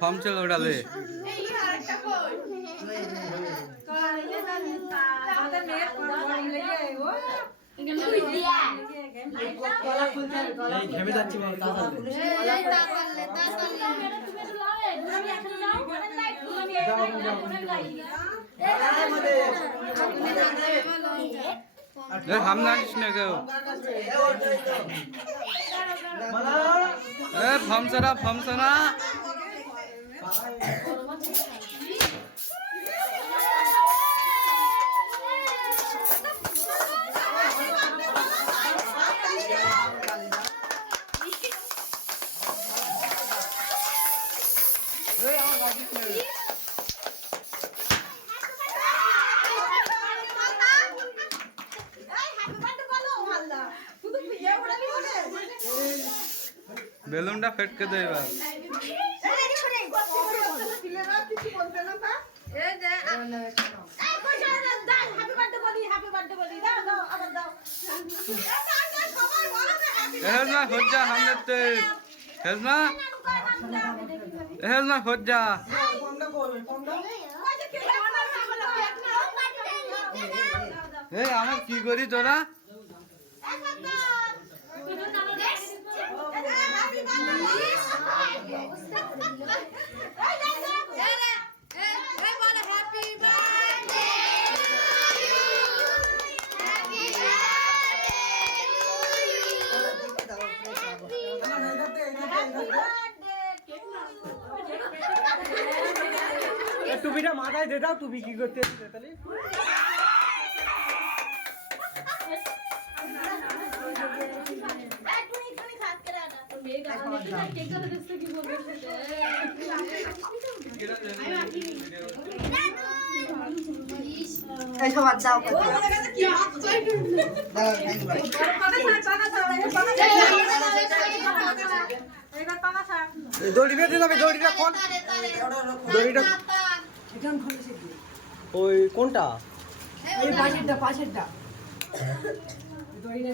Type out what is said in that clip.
form ছিল ওটালে ঘেমে যাচ্ছি সামনে আসিস না কেউ ফমসনা ফমসনা বেলুনটা ফেটকে দে এবার হেলনা হজ্জা হামনেতে হেলনা হেলনা হজ্জা এই আমার কি করি তোরা টুপিটা মাথায় দে দাও টুপি কি করতে তাহলে দড়ি বেঁধে যাবে দড়িটা কোন দড়িটা ওই কোনটা এই পাশেরটা দড়িটা